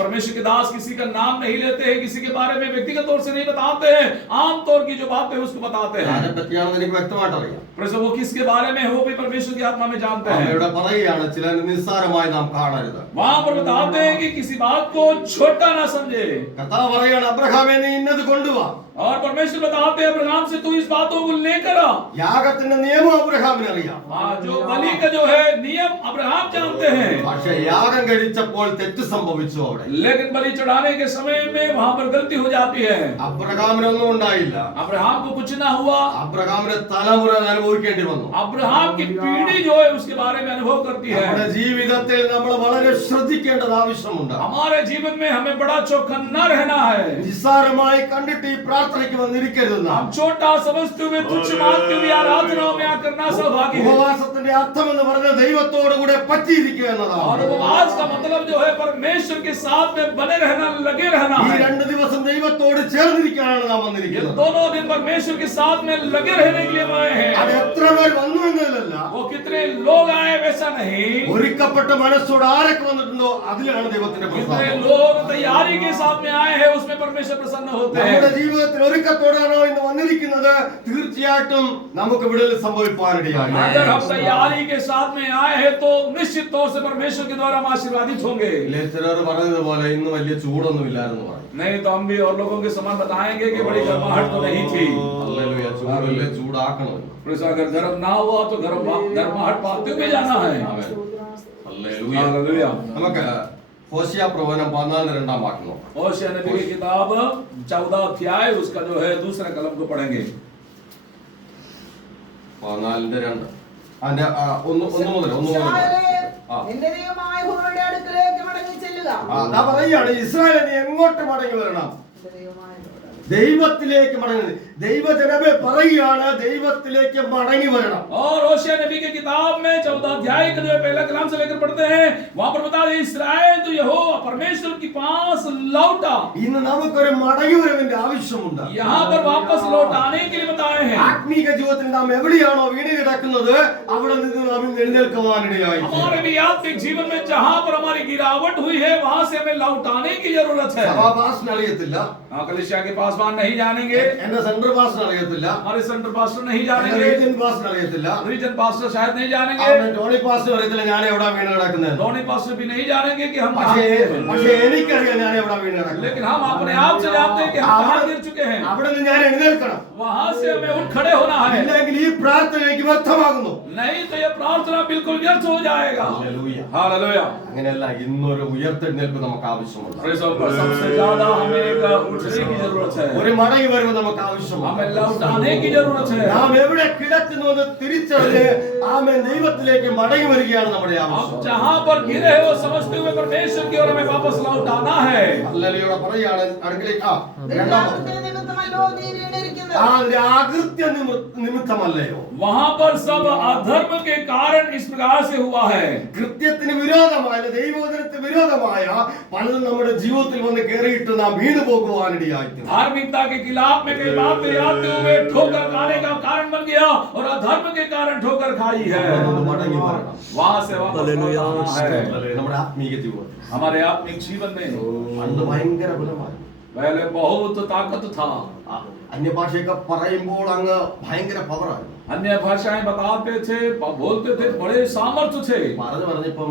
परमेश्वर के दास किसी का नाम नहीं लेते हैं, किसी के बारे में व्यक्तिगत तौर से नहीं बताते हैं, आम तौर की जो बातें उसको बताते हैं। ആരെ പറ്റിയാണെന്ന് എനിക്ക് വ്യക്തമായിട്ട് അറിയാം. वो किसके बारे में है वो भी परमेश्वर की आत्मा में जानते हैं। ഇവിടെ പറയുകയാണ് ചില നിസ്സാരമായി നാം കാണരുത്. वहां पर बताते हैं कि किसी बात को छोटा ना समझे। കർത്താവ് പറയുകയാണ്, അബ്രഹാമേ നീ ഇന്നത് കൊണ്ടുവാ. और परमेश्वर बताते हैं अब्राहम से तू इस बातों को लेकर आ। യാഗത്തിന്റെ നിയമം അബ്രഹാമിന് അറിയാം. जो बलि का जो है नियम अब्राहम जानते हैं। പക്ഷെ യാഗം കഴിച്ചപ്പോൾ തെറ്റ് സംഭവിച്ചു അവിടെ. लेकिन बलि चढ़ाने के समय में वहां पर गलती हो जाती है। അബ്രഹാമിനൊന്നും ഉണ്ടായില്ല. अब्राहम को कुछ ना हुआ। അബ്രഹാമിന്റെ തലമുറ അനുഭവിക്കേണ്ടി വന്നു. अब्राहम की पीढ़ी जो है उसके बारे में अनुभव करती है। നമ്മുടെ ജീവിതത്തിൽ നമ്മൾ വളരെ ശ്രദ്ധിക്കേണ്ടത് ആവശ്യമുണ്ട്. हमारे जीवन में हमें बड़ा चौकन्ना रहना है। നിസ്സാരമായി കണ്ടിട്ട് ഈ പ്രാർത്ഥനയ്ക്ക് വന്നിരിക്കരുത്. हम छोटा समझते हुए तुच्छ मानते हुए आराधनाओं में आकर ना सहभागी हो। ഉപവാസത്തിന്റെ അർത്ഥം എന്ന് പറഞ്ഞ ദൈവത്തോട് കൂടെ പറ്റിയിരിക്കുക എന്നതാണ്. और उपवास का मतलब जो है परमेश्वर के साथ में बने रहना, लगे रहना ഈ है। 2 ദിവസം ദൈവത്തോട് ചേർന്നിരിക്കാനാണ് നാം ये വന്നിരിക്കുന്നത്. दोनों दिन परमेश्वर के साथ में लगे रहने के लिए हम आए അത് हैं। എത്ര പേർ വന്നു എന്നതല്ല, वो कितने लोग आए वैसा नहीं, ഒരുക്കപ്പെട്ട മനസ്സോട് ആരൊക്കെ വന്നിട്ടുണ്ടോ അതിലാണ് ദൈവത്തിന്റെ कितने പ്രസാദം. लोग तैयारी के साथ में आए हैं उसमें परमेश्वर प्रसन्न होते നമ്മുടെ हैं। ജീവിതത്തിൽ ഒരുക്കത്തോടാണോ ഇന്ന് വന്നിരിക്കുന്നത്, തീർച്ചയായിട്ടും നമുക്ക് വിടുതൽ സംഭവിക്കാനിടയായി. अगर हम तैयारी के साथ में आए हैं तो निश्चित तौर से परमेश्वर के द्वारा हम आशीर्वादित होंगे। ചിലർ പറഞ്ഞതുപോലെ ഇന്ന് വലിയ ചൂടൊന്നും ഇല്ലായിരുന്നു പറയും. नहीं तो हम भी और लोगों के समान बताएंगे कि बड़ी गर्माहट तो नहीं थी। ഹല്ലേലൂയ, ചൂടല്ലേ, ചൂടാക്കണം. अगर गर्म ना हुआ तो गर्माहट पाते हुए जाना है। ആമേൻ. ഹല്ലേലൂയ. हालेलुया। നമുക്ക് ഹോശിയ പ്രവചനം 14:2 വാക്യം നോക്കാം. होशिया नबी की किताब 14 अध्याय उसका जो है दूसरा कलम को पढ़ेंगे। 14:2 അതിന്റെ 1 മുതൽ ഇസ്രായേലേ, ആ. നിന്റെ ദൈവമായ യഹോവയുടെ അടുക്കലേക്ക് മടങ്ങി ചെല്ലുക. അതാ പറയുകയാണ്, ഇസ്രായേൽ നീ എങ്ങോട്ട് മടങ്ങി വരണം? നിന്റെ ദൈവമായ യഹോവയുടെ ദൈവത്തിലേക്ക് മടങ്ങി. ദൈവജനമേ പറയുകയാണ്, ദൈവത്തിലേക്ക് മടങ്ങി വരണം. और होशिया नबी की किताब में 14 अध्याय का जो पहला कलाम से लेकर पढ़ते हैं वहां पर बता दे, इस्राएल तो यहोवा परमेश्वर के पास लौटा। ഇന്ന് നമുക്കൊരു മടങ്ങി വരവിന്റെ ആവശ്യമുണ്ട്. यहाँ पर वापस लौट आने के लिए बताए हैं। ആത്മീക ജീവിതത്തിൽ നാം എവിടെയാണോ വീണ് കിടക്കുന്നത് അവിടെ നിന്ന് നാം എഴുന്നേൽക്കുവാനിടയായി. हमारे भी आत्मिक जीवन में जहां पर हमारी गिरावट हुई है वहां से हमें लौट आने की जरूरत है। സഭാപാസ്റ്റർ അറിയത്തില്ല, कलीसिया के पासवान नहीं जानेंगे, എന്റെ സെൻട്രൽ പാസ്റ്റർ അറിയത്തില്ല, हमारे सेंटर पास्टर नहीं എന്റെ जानेंगे, റീജിയൻ പാസ്റ്റർ അറിയത്തില്ല, रीजन पास्टर शायद नहीं जानेंगे, അവന്റെ ടോണി പാസ്റ്റർ അറിയത്തില്ല ഞാൻ എവിടെ വീണ് കിടക്കുന്നത്. धोनी पास्टर भी नहीं जानेंगे कि हम कहाँ പക്ഷേ गिरे हैं। പക്ഷേ എനിക്കറിയാം ഞാൻ എവിടെ വീണ് കിടക്കുന്നത്. लेकिन हम अपने आप से जानते हैं कि हम कहाँ गिर चुके हैं। അവിടെ നിന്ന് ഞാൻ എഴുന്നേൽക്കണം. वहां से हमें उठ खड़े होना है। ഇല്ലെങ്കിൽ ഈ പ്രാർത്ഥന എനിക്ക് വ്യർത്ഥമാകുന്നു. नहीं तो ये प्रार्थना बिल्कुल व्यर्थ हो जाएगा। ഹല്ലേലൂയ. हालेलुया। അങ്ങനെയല്ല, ഇന്നൊരു ഉയർത്തെഴുന്നേൽപ്പ് നമുക്ക് ആവശ്യമുണ്ട്. Praise the Lord. सबसे ज्यादा हमें एक उठने की जरूरत है। ഒരു മടങ്ങി വരവ് നമുക്ക് ആവശ്യമുണ്ട്. हमें लौटाने की जरूरत है। നാം എവിടെ കിടക്കുന്നുവെന്ന് തിരിച്ചറിഞ്ഞ് ആമേൻ ദൈവത്തിലേക്ക് മടങ്ങി വരികയാണ് നമ്മുടെ हम ആവശ്യം. जहां पर गिरे हो समझते हुए परमेश्वर की ओर हमें वापस लौट आना है। ഹല്ലേലൂയ പറയാണ് അടുക്കളേക്ക് ദൈവാകൃത്യ നിമിത്തമല്ലോ നീ വീണിരിക്കുന്നത്. ആകൃത്യ നിമിത്തമല്ലയോ? वहां पर सब अधर्म के कारण इस प्रकार से हुआ है। കൃത്യത്തിന് വിരോധമായ ദൈവവചനത്തിന് വിരോധമായ പലതും നമ്മുടെ ജീവിതത്തിൽ വന്ന് കയറിയിട്ട് നാം വീണു പോകുവാനിടയായി. धार्मिकता के खिलाफ में कई बातें आते हुए ठोकर खाने का कारण बन गया और अधर्म के कारण ठोकर खाई है। മടങ്ങി വരണം. वहां से वापस लौट आना है। നമ്മുടെ ആത്മീയ ജീവിതം हमारे आत्मिक जीवन में പണ്ട് ഭയങ്കര ബലമായി. पहले बहुत ताकत था। അന്യഭാഷയൊക്കെ പറയുമ്പോൾ അങ്ങ് ഭയങ്കര പവറാണ്. अन्य भाषाएं बताते थे, बोलते थे, बड़े सामर्थ्य थे। പറഞ്ഞപ്പം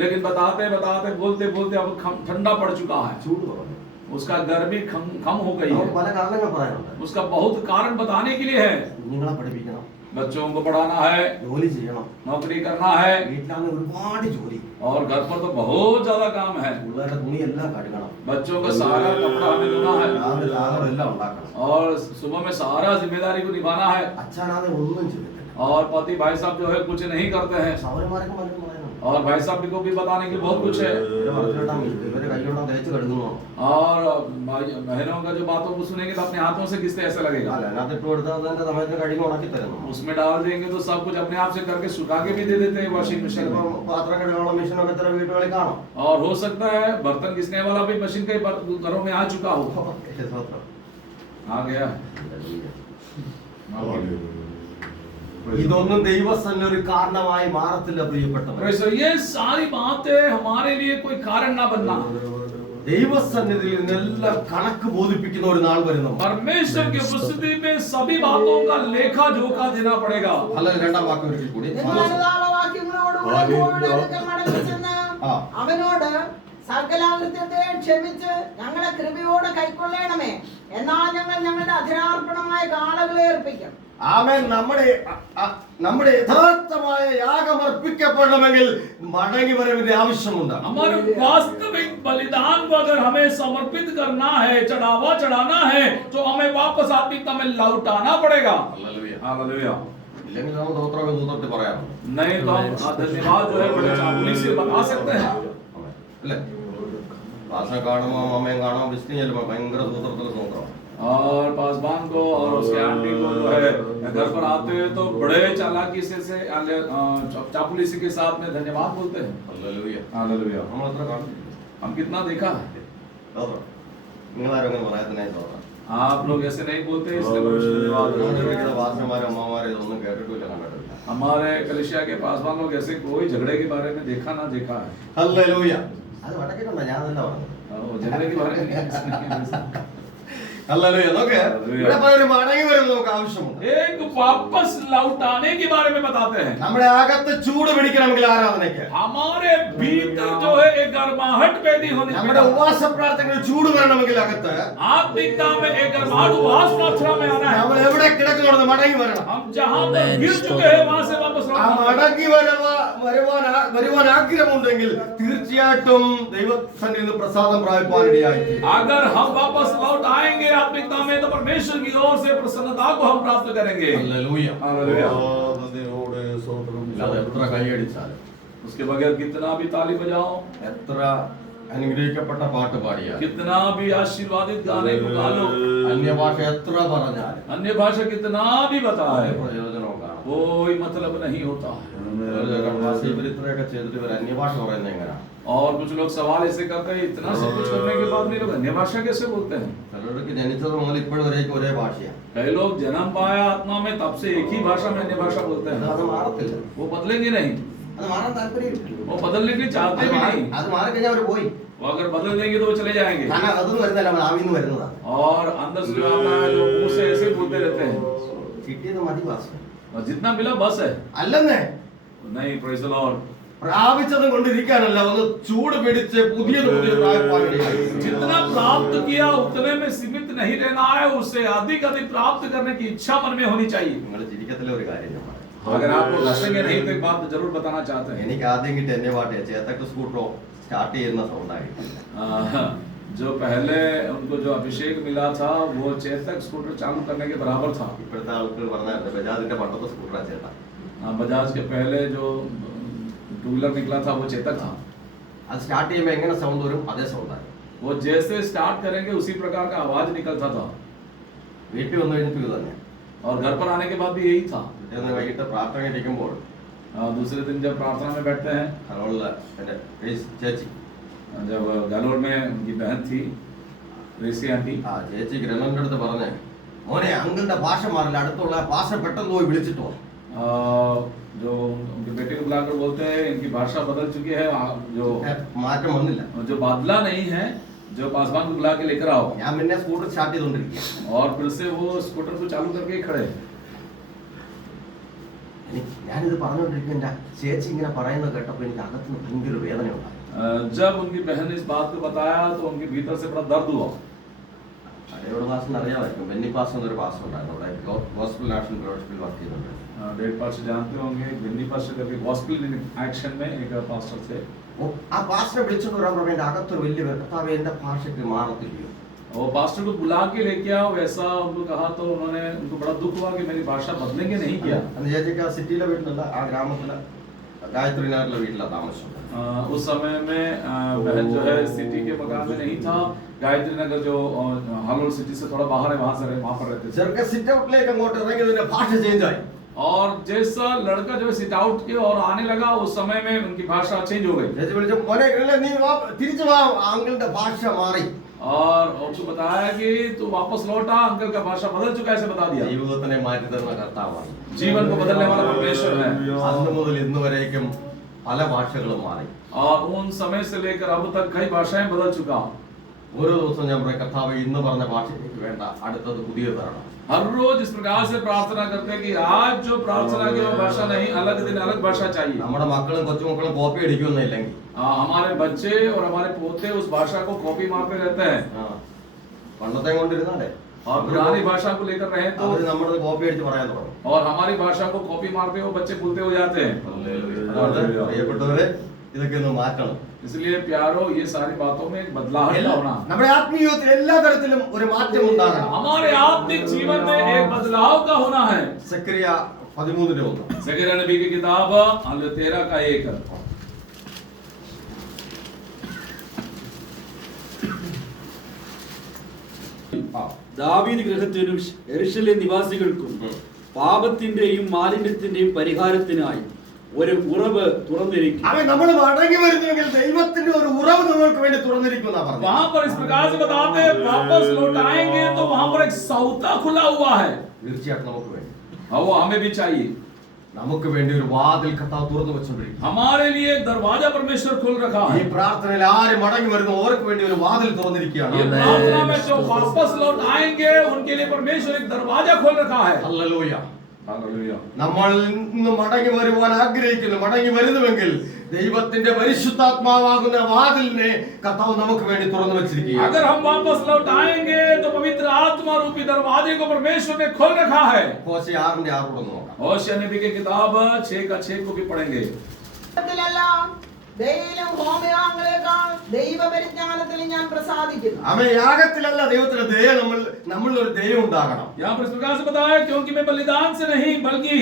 लेकिन बताते बताते बोलते बोलते अब ठंडा पड़ चुका है। ചൂട് കുറഞ്ഞു. उसका गर्मी कम हो गई നമുക്ക് है। പല കാരണങ്ങൾ പറയാനുണ്ട്. उसका बहुत कारण बताने के लिए है। കുഞ്ഞുങ്ങളെ പഠിപ്പിക്കണം, बच्चों को पढ़ाना है, ജോലി ചെയ്യണം, नौकरी करना है, വീട്ടിലാണ് ഒരുപാട് ജോലി, और घर पर तो बहुत ज्यादा काम है। പിള്ളേരുടെ തുണിയെല്ലാം കഴുകണം, बच्चों का सारा कपड़ा हमें धोना है രാവിലെ ആഹാരം എല്ലാം ഉണ്ടാക്കണം. और सुबह में सारा जिम्मेदारी को निभाना है। അച്ഛനാതെ ഒന്നും ചെയ്തിട്ടില്ല. और पति भाई साहब जो है कुछ नहीं करते हैं। സൗരന്മാരൊക്കെ പലരും പറയുന്നുണ്ട്. और भाई साहब को भी बताने के लिए बहुत कुछ है। ഇവരെ കൈയോട്ടാ തേച്ച് കഴുകുന്നു. और बहनों का जो बातों को सुनेंगे तो अपने हाथों से किसते ऐसा लगेगा। അല്ല, അതിനകത്ത് ഇട്ട് കൊടുത്താൽ അതിന്റെ സമയത്ത് കഴുകി ഉണക്കി തരുന്നു. उसमें डाल देंगे तो सब कुछ अपने आप से करके सुखा के भी दे देते हैं वॉशिंग मशीन में। ചിലപ്പോൾ പാത്രം കഴുകാനുള്ള മെഷീനൊക്കെ ഇത്ര വീട്ടുകളിൽ കാണും. और हो सकता है बर्तन घिसने वाला भी मशीन कई घरों में आ चुका हो। आ गया। ഇതൊന്നും ദൈവസന്നിധിയിൽ ഒരു കാരണമായി മാറത്തില്ല പ്രിയപ്പെട്ടവരെ. ये सारी बातें हमारे लिए कोई कारण ना बनना। ദൈവസന്നിധിയിൽ നിന്നെല്ലാം കണക്ക് ബോധിപ്പിക്കുന്ന ഒരു നാൾ വരുന്നു. परमेश्वर की उपस्थिति में सभी बातों का लेखा जोखा देना पड़ेगा। അല്ല, രണ്ടാം വാക്യം ഒരിക്കൽ കൂടി. അനുതാപവാക്യങ്ങളോടുകൂടെ യഹോവയുടെ അടുക്കൽ മടങ്ങിച്ചെന്ന് അവനോട് സകലാകൃത്യത്തെ ക്ഷമിച്ച് ഞങ്ങളെ കൃപയോടെ കൈക്കൊള്ളണമേ, എന്നാൽ ഞങ്ങൾ ഞങ്ങളുടെ അധിനാർപ്പണമായ കാളകളെ അർപ്പിക്കും. ആമേൻ. നമ്മുടെ യഥാർത്ഥമായ യാഗം അർപ്പിക്കപ്പെടണമെങ്കിൽ മടങ്ങി വരവിന്റെ ആവശ്യമുണ്ട്. हमारे वास्तविक बलिदान को अगर हमें समर्पित करना है, चढ़ावा चढ़ाना है, तो हमें वापस आत्मिकता में लौटाना पड़ेगा। हालेलुया। ഇല്ലെങ്കിൽ നമ്മൾ സ്തോത്രമൊക്കെ സൂത്രത്തിൽ പറയാറുണ്ട്. नहीं तो हम धन्यवाद जो है बड़े चाकुली से बता सकते हैं। അല്ലേ? പാസ്റ്ററെ കാണുമ്പോൾ അമ്മയും കാണുമ്പോൾ വിസിറ്റ് ചെല്ലുമ്പോൾ ഭയങ്കര സൂത്രത്തിൽ സ്തോത്രം. और पासवान को और उसके आंटी को जो है घर पर आते हुए तो बड़े चालाकी से चापुलिसी के साथ में धन्यवाद बोलते हैं। हालेलुया। നമ്മൾ എത്ര കാണും? हम कितना देखा है। സ്തോത്രം. നിങ്ങളാരും അങ്ങനെ പറയത്തിനായി സ്തോത്രം. आप लोग ऐसे नहीं बोलते, इसलिए परमेश्वर धन्यवाद। പാസ്റ്റർമാരും അമ്മമാരെ ഇതൊന്നും കേട്ടിട്ടില്ല, കണ്ടിട്ടില്ല. हमारे कलिसिया के पासवान लोग ऐसे कोई झगड़े के बारे में देखा ना देखा है। ഹല്ലേലൂയ. അത് വടക്കിട്ടുണ്ടോ? ഞാനല്ല പറഞ്ഞത്. झगड़े के बारे में नहीं। ഹല്ലേലൂയ. നോക്ക്, ഇവിടെ പറയുന്ന മടങ്ങി വരുന്നത് നമുക്ക് ആവശ്യമുണ്ട്. एक वापस लौटाने के बारे में बताते हैं। നമ്മുടെ അകത്ത് ചൂട് പിടിക്കണമെങ്കിൽ ആരാധനയ്ക്ക് हमारे भीतर जो है एक गर्माहट पैदा होनी നമ്മുടെ चाहिए। ഉപവാസ പ്രാർത്ഥനയിൽ ചൂട് വരണമെങ്കിൽ അകത്ത് आत्मिकता में एक गर्माहट उपवास प्रार्थना में आना है। നമ്മൾ എവിടെ കിടക്കുന്നുണ്ടെന്ന് മടങ്ങി വരണം. हम जहां पर गिर चुके हैं वहां से वापस ആ लौटना है। മടങ്ങി വരുവാൻ ആഗ്രഹമുണ്ടെങ്കിൽ തീർച്ചയായിട്ടും ദൈവസന്നിധിയിൽ നിന്ന് പ്രസാദം പ്രാപിപ്പാനിടയായി. अगर हम वापस लौट आएंगे आत्मिकता में तो परमेश्वर की ओर से प्रसन्नता को हम प्राप्त करेंगे। ഹല്ലേലൂയ. हालेलुया। അല്ലാതെ എത്ര കൈയടിച്ചാലും, उसके बगैर कितना भी ताली बजाओ, എത്ര അനുഗ്രഹിക്കപ്പെട്ട പാട്ട് പാടിയാൽ, कितना भी आशीर्वादित गाने को गा लो, അന്യഭാഷ എത്ര പറഞ്ഞാലും अन्य भाषा कितना भी बताए, പ്രയോജനവും കാണാം. कोई मतलब नहीं होता है। ഇവർ ഇത്രയൊക്കെ ചെയ്തിട്ട് ഇവർ അന്യഭാഷ പറയുന്നത് എങ്ങനെയാണ്? और कुछ लोग सवाल ऐसे करते हैं, इतना सब कुछ करने के बाद भी लोग अन्य भाषा कैसे बोलते हैं। ചിലർക്ക് ജനിച്ചത് മുതൽ ഇപ്പോഴും ഒരേ ഭാഷയാണ്. कई लोग जन्म पाया आत्मा में तब से एक ही भाषा में अन्य भाषा बोलते हैं। അത് മാറത്തില്ല. वो बदलेंगे नहीं, അത് മാറാൻ താല്പര്യമില്ല. वो बदलने के लिए चाहते भी नहीं। അത് മാറിക്കഴിഞ്ഞാൽ അവർ പോയി. वो अगर बदल देंगे तो वो चले जाएंगे। കാരണം അതൊന്നും വരുന്നില്ല, ആവിന്ന് വരുന്നതാണ്. और अंदर से जो आता है जो मुंह से ऐसे बोलते रहते हैं, കിട്ടിയത് മതി ഭാഷ और जितना मिला बस है। അല്ലെന്നേ. नहीं, प्रेज़ द लॉर्ड। പ്രാപിച്ചത് കൊണ്ടിരിക്കാനല്ല, ഒന്ന് ചൂട് പിടിച്ച് പുതിയത് പ്രാപിപ്പാനിടയായി. जितना प्राप्त किया उतने में सीमित नहीं रहना है, उससे अधिक प्राप्त करने की इच्छा मन में होनी चाहिए। നിങ്ങൾ ചിരിക്കത്തില്ല ഒരു കാര്യം ഞാൻ പറയാം. अगर आप लोग हंसेंगे नहीं तो एक बात जरूर बताना चाहते हैं। എനിക്ക് ആദ്യം കിട്ടിയ എന്നെ പാട്ടിയ ചേതക് സ്കൂട്ടറോ സ്റ്റാർട്ട് ചെയ്യുന്ന സൗണ്ട് ആയിട്ടില്ല. जो पहले उनको जो अभिषेक मिला था वो चेतक स्कूटर चालू करने के बराबर था। ഇപ്പോഴത്തെ ആൾക്കാർ പറഞ്ഞാൽ ബജാജിന്റെ പണ്ടത്തെ സ്കൂട്ടറാ ചേട്ടാ. बजाज के पहले जो टू व्हीलर निकला था वो चेतक था। അത് സ്റ്റാർട്ട് ചെയ്യുമ്പോൾ എങ്ങനെ സൗണ്ട് വരും അതേ സൗണ്ടാണ്. वो जैसे स्टार्ट करेंगे उसी प्रकार का आवाज निकलता था। വീട്ടിൽ വന്നു കഴിഞ്ഞപ്പോൾ ഇത് തന്നെ. और घर पर आने के बाद भी यही था। പിറ്റേന്ന് വൈകിട്ട് പ്രാർത്ഥന ഇരിക്കുമ്പോൾ दूसरे दिन जब प्रार्थना में बैठते हैं, ഹലോളിലെ എൻ്റെ ചേച്ചി जब गलोर में उनकी बहन थी रेसी आंटी, ആ ചേച്ചി ഗ്രനന്റെ അടുത്ത് പറഞ്ഞേ, മോനെ അങ്കിളുടെ ഭാഷ മാറില്ല, അടുത്തുള്ള ഭാഷ പെട്ടെന്ന് പോയി വിളിച്ചിട്ടോ. जो उनके बेटे को बुलाकर बोलते हैं इनकी भाषा बदल चुकी है, जो മാറ്റം വന്നില്ല. जो बदला नहीं है, जो पासवान को बुला के लेकर आओ। ഞാൻ പിന്നെ സ്കൂട്ടർ സ്റ്റാർട്ട് ചെയ്തോണ്ടിരിക്കുക. और फिर से वो स्कूटर को चालू करके खड़े। ഞാനിത് പറഞ്ഞോണ്ടിരിക്കുന്ന എന്റെ ചേച്ചി ഇങ്ങനെ പറയുന്നത് കേട്ടപ്പോൾ എനിക്ക് അകത്തുനിന്ന് ഭയങ്കര വേദന ഉണ്ടായി. जब उनकी बहन ने इस बात को बताया तो उनके भीतर से बड़ा दर्द हुआ। അടയോട് പാസ് അറിയാമായിരിക്കും, ബെന്നി പാസ് എന്നൊരു പാസ് ഉണ്ടായിരുന്നു അവിടെ ഗോസ്പൽ നാഷണൽ ഫെലോഷിപ്പിൽ വർക്ക് ചെയ്യുന്നുണ്ട്. डेढ़ पास्टर जानते होंगे, बिन्नी पास्टर करके गॉस्पेल एक्शन में एक पास्टर थे। ആ പാസ്റ്ററെ വിളിച്ചോണ്ട് വരാൻ പറഞ്ഞ എന്റെ അകത്തൊരു വലിയ കർത്താവേ എന്റെ ഭാഷയ്ക്ക് മാറത്തില്ലയോ. वो पास्टर को बुला के लेके आओ वैसा उनको कहा तो उन्होंने उनको बड़ा दुख हुआ कि मेरी भाषा बदलेंगे नहीं किया। അന്ന് ചേച്ചിക്ക് ആ സിറ്റിയിലെ വീട്ടിലല്ല, ആ ഗ്രാമത്തിലെ ഗായത്രി നഗറിലെ വീട്ടിലാണ് താമസം. उस समय में बहन जो है सिटी के मकान में नहीं था, गायत्री नगर जो हालोल सिटी से थोड़ा बाहर है वहां पर रहते थे। ചെറുക്കൻ സിറ്റ് ഔട്ടിലേക്ക് അങ്ങോട്ട് ഇറങ്ങിയതിന്റെ ഭാഷ ചേഞ്ച് ആയി. और जैसा लड़का जो सिट आउट के और आने लगा उस समय में उनकी भाषा चेंज हो गई। ചേച്ചി വിളിച്ചു, മോനെ നീ വാ, തിരിച്ചു വാ, അങ്കിളുടെ ഭാഷ മാറി. और उनको बताया कि तू वापस लौटा, अंकल का भाषा बदल चुका है, ऐसे बता दिया। ജീവിതത്തിനെ മാറ്റി തരുന്ന കർത്താവാണ്. जीवन को बदलने वाला परमेश्वर है। അന്ന് മുതൽ ഇന്ന് വരേക്കും പല ഭാഷകളും മാറി. और उन समय से लेकर अब तक कई भाषाएं बदल चुका। ഓരോ ദിവസവും ഞാൻ പറയും, കർത്താവേ ഇന്ന് പറഞ്ഞ ഭാഷ എനിക്ക് വേണ്ട, അടുത്തത് പുതിയ തരണം. हर रोज इस प्रकार से प्रार्थना करते हैं कि आज जो प्रार्थना की वो भाषा नहीं, अलग दिन अलग भाषा चाहिए। നമ്മുടെ മക്കളും കൊച്ചുമക്കളും കോപ്പി അടിക്കുന്നില്ലെങ്കിൽ हमारे बच्चे और हमारे पोते उस भाषा को कॉपी मारते रहते हैं। പണ്ടത്തെ കൊണ്ടിരുന്നാലേ और पुरानी भाषा को लेकर रहे तो അവര് നമ്മുടെ കോപ്പി അടിച്ച് പറയാൻ തുടങ്ങും. और हमारी भाषा को कॉपी मारते हुए बच्चे भूलते हो जाते हैं। അതുകൊണ്ട് പ്രിയപ്പെട്ടവരെ ഇതൊക്കെ ഒന്ന് മാറ്റണം. इसलिए प्यारो ये सारी बातों में एक बदलाव होना, നമ്മുടെ ആത്മീയത്തിൽ എല്ലാ തരത്തിലും ഒരു മാറ്റം ഉണ്ടാകണം. हमारे आत्मिक जीवन में एक बदलाव का होना है। സക്കറിയ 13:1 जकरिया नबी की किताब 13:1 ദാവീദ് ഗൃഹത്തിനും യെരൂശലേം നിവാസികൾക്കും പാപത്തിന്റെയും മാലിന്യത്തിന്റെയും പരിഹാരത്തിനായി ഒരു ഉറവ് തുറന്നിരിക്കും. അവൻ നമ്മൾ മടങ്ങി വരുന്നെങ്കിൽ ദൈവത്തിന്റെ ഒരു ഉറവ് നമ്മൾക്ക് വേണ്ടി തുറന്നിരിക്കുമെന്നാ പറഞ്ഞത്. वहां पर इस प्रकार से बताते हैं वापस लौट आएंगे तो वहां पर एक सौता खुला हुआ है। തീർച്ചയായിട്ടും നമുക്ക് വേണ്ടി, वो हमें भी चाहिए। നമുക്ക് വേണ്ടി ഒരു വാതിൽ കർത്താവ് തുറന്നു വെച്ചുകൊണ്ടിരിക്കും. हमारे लिए एक दरवाजा परमेश्वर खोल रखा ഈ है। പ്രാർത്ഥനയിൽ ആര് മടങ്ങി വരുന്നു അവർക്ക് വേണ്ടി ഒരു വാതിൽ തുറന്നിരിക്കുകയാണ്. ये प्रार्थना में जो वापस लौट आएंगे उनके लिए परमेश्वर एक दरवाजा खोल रखा है। ഹല്ലേലൂയ. हालेलुया। നമ്മൾ ഇന്ന് മടങ്ങി വരുവാൻ ആഗ്രഹിക്കുന്നു, മടങ്ങി വരുന്നുവെങ്കിൽ ദൈവത്തിന്റെ പരിശുദ്ധാത്മാവാകുന്ന വാതിലിനെ കർത്താവ് നമുക്ക് വേണ്ടി തുറന്നു വെച്ചിരിക്കുകയാണ്. अगर हम वापस लौट आएंगे तो पवित्र आत्मा रूपी दरवाजे को परमेश्वर ने खोल रखा है। ഹോശേയ 6:6 നോക്കാം. होशे नबी की किताब 6:6 को भी पढ़ेंगे। ദൈവം ഹോമയാഗങ്ങളെക്കാൾ ദൈവപരിജ്ഞാനത്തിൽ ഞാൻ പ്രസാദിക്കുന്നു. അവൻ യാഗത്തിലല്ല ദൈവത്തിന്റെ ദയ നമ്മളിൽ ഒരു ദയ ഉണ്ടാകണം. यहाँ पर इस प्रकार से बताया क्योंकि मैं बलिदान से नहीं बल्कि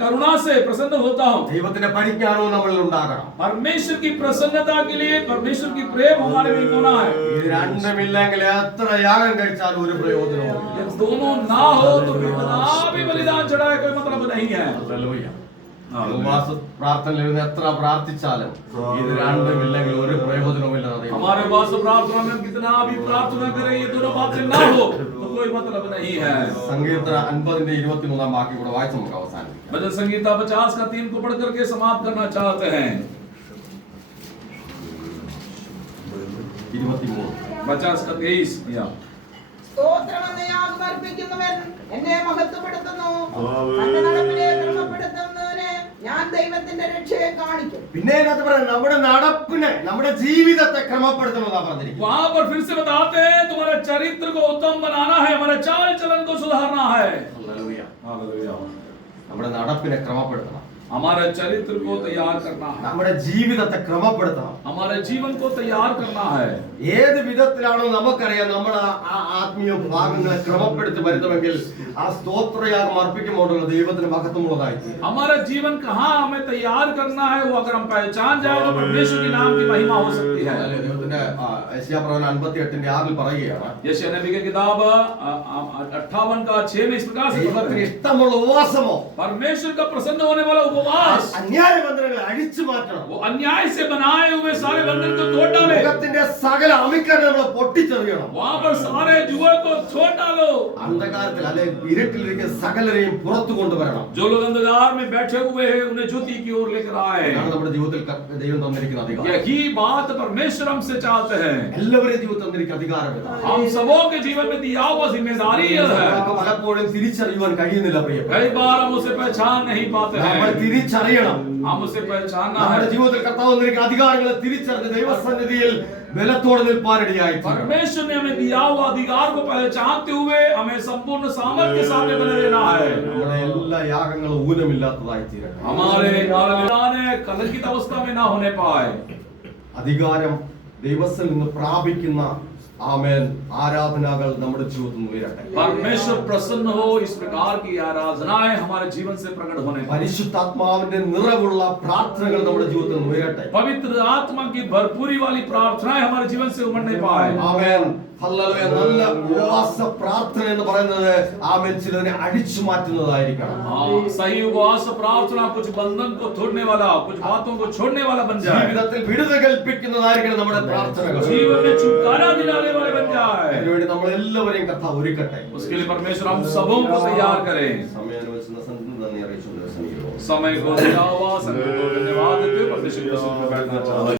करुणा से प्रसन्न होता हूँ। ദൈവത്തിന്റെ പരിജ്ഞാനവും നമ്മളിൽ ഉണ്ടാകണം. परमेश्वर की प्रसन्नता के लिए परमेश्वर की प्रेम हमारे में होना है। ഇത് രണ്ടുമില്ലെങ്കിൽ എത്ര യാഗം കഴിച്ചാലും ഒരു പ്രയോജനവും ये दोनों ना हो तो कितना भी बलिदान चढ़ाए कोई मतलब नहीं है। ഉപവാസ പ്രാർത്ഥനയിൽ എത്ര പ്രാർത്ഥിച്ചാലും ഇത് രണ്ടുമില്ലെങ്കിൽ ഒരു പ്രയോജനവുമില്ല. हमारे पास प्रार्थना में कितना भी प्रार्थना करें ये दोनों बातें ना हो तो कोई मतलब नहीं है। സങ്കീർത്തന 50:23 വാക്യം കൂടെ വായിച്ച് നമുക്ക് അവസാനിപ്പിക്കാം. भजन संगीता 50:3 को पढ़ करके समाप्त करना चाहते हैं। 23 50:23 या സ്തോത്രമെന്ന യാഗം അർപ്പിക്കുന്നവൻ എന്നെ മഹത്വപ്പെടുത്തുന്നു. തന്റെ നടപ്പിനെ ക്രമപ്പെടുത്തുന്നവന് ഞാൻ ദൈവത്തിന്റെ രക്ഷയെ കാണിക്കും. പിന്നെ അതിനകത്ത് പറയുന്നത് നമ്മുടെ നടപ്പിനെ, നമ്മുടെ ജീവിതത്തെ ക്രമപ്പെടുത്തണമെന്നാ പറഞ്ഞിരിക്കുന്നത്. वहां पर फिर से बताते हैं तुम्हारे चरित्र को उत्तम बनाना है, हमारे चाल चलन को सुधारना है। ഹല്ലേലൂയ. हालेलुया। നമ്മുടെ നടപ്പിനെ ക്രമപ്പെടുത്തണം, हमारे चरित्र को तैयार करना है, നമ്മുടെ ജീവിതത്തെ ക്രമപ്പെടുത്തണം. हमारे जीवन को तैयार करना है। ഏത് വിധത്തിലാണോ നമുക്കറിയാം നമ്മൾ ആ ആത്മീയ ഭാഗങ്ങളെ ക്രമപ്പെടുത്തി വരുത്തുമെങ്കിൽ ആ സ്തോത്രയാഗം അർപ്പിക്കുമ്പോഴുള്ള ദൈവത്തിന് മഹത്വമുള്ളതായി. हमारा जीवन कहाँ हमें तैयार करना है, वो अगर हम पहचान जाए तो परमेश्वर के नाम की महिमा हो सकती है। ദൈവത്തിന്റെ യെശയ്യാപ്രവചനം 58:6 പറയുകയാണ്, यशायाह नबी की किताब 58:6 में इस प्रकार से ദൈവത്തിന് ഇഷ്ടമുള്ള ഉപവാസമോ, परमेश्वर का प्रसन्न होने वाला उपवास, അന്യായ ബന്ധനങ്ങളെ അഴിച്ചു മാറ്റണം, वो अन्याय से बनाए हुए सारे बंधन को तोड़ डाले, ലോകത്തിന്റെ സകല അമിക്കനെ നമ്മൾ പൊട്ടിച്ചെറിയണം. वहां पर सारे जुए को छोड़ डालो, അന്ധകാരത്തിൽ അല്ലെ ഇരുട്ടിലിരിക്കുന്ന സകലരെയും പുറത്തു കൊണ്ടുവരണം. जो लोग अंधकार में बैठे हुए हैं उन्हें ज्योति की ओर लेकर आए। ഇതാണ് നമ്മുടെ ജീവിതത്തിൽ ദൈവം തന്നിരിക്കുന്ന അധികാരം. यही बात परमेश्वर हमसे चाहते हैं। എല്ലാവരുടെയും ജീവിതത്തിൽ തന്നിരിക്കുന്ന അധികാരം ഇതാണ്. हम सबों के जीवन में दिया हुआ जिम्मेदारी है। നമുക്ക് പലപ്പോഴും തിരിച്ചറിയുവാൻ കഴിയുന്നില്ല പ്രിയപ്പെട്ട. कई बार हम उसे पहचान नहीं पाते നമ്മൾ हैं। തിരിച്ചറിയണം. हम उसे पहचानना നമ്മുടെ है। ജീവിതത്തിൽ കർത്താവ് തന്നിരിക്കുന്ന അധികാരങ്ങളെ തിരിച്ചറിഞ്ഞ് ദൈവസന്നിധിയിൽ ബലത്തോടെ നിൽപ്പാനിടയായി. परमेश्वर ने हमें दिया हुआ अधिकार को पहचानते हुए हमें संपूर्ण सामर्थ्य के सामने बने रहना है। നമ്മുടെ എല്ലാ യാഗങ്ങളും ഊനമില്ലാത്തതായി തീരട്ടെ. हमारे कलंकित अवस्था में ना होने पाए। അധികാരം ദൈവത്തിൽ നിന്ന് പ്രാപിക്കുന്ന ആമേൻ ആരാധനകൾ നമ്മുടെ ജീവിതത്തിൽ നിന്ന് ഉയരട്ടെ. परमेश्वर प्रसन्न हो, इस प्रकार की आराधनाएं हमारे जीवन से प्रकट होने पाए। പരിശുദ്ധാത്മാവിന്റെ നിറവുള്ള പ്രാർത്ഥനകൾ നമ്മുടെ ജീവിതത്തിൽ നിന്ന് ഉയരട്ടെ. पवित्र आत्मा की भरपूरी वाली प्रार्थनाएं हमारे जीवन से उमड़ने पाए। Amen hallelujah. നല്ല ഉപവാസ പ്രാർത്ഥന എന്ന് പറയുന്നത് ആമേൻ ചിലതിനെ അടിച്ചു മാറ്റുന്നതായിരിക്കണം. सही उपवास प्रार्थना कुछ बंधन को तोड़ने वाला, कुछ बातों को छोड़ने वाला बन जाए। ജീവിതത്തിൽ വിടുതൽ കൽപ്പിക്കുന്നതായിരിക്കണം നമ്മുടെ പ്രാർത്ഥനകൾ. जीवन में छुटकारा दिलाने वाले बन जाए। അതിനുവേണ്ടി നമ്മൾ എല്ലാവരെയും കർത്താവ് ഒരുക്കട്ടെ. उसके लिए परमेश्वर हम सबों को तैयार करें। സമയാനുവദിച്ച നന്ദി അറിയിച്ചുകൊണ്ട് समय को दिया हुआ, समय को धन्यवाद देते हुए परमेश्वर के स्तुति में बैठना चाहते हैं।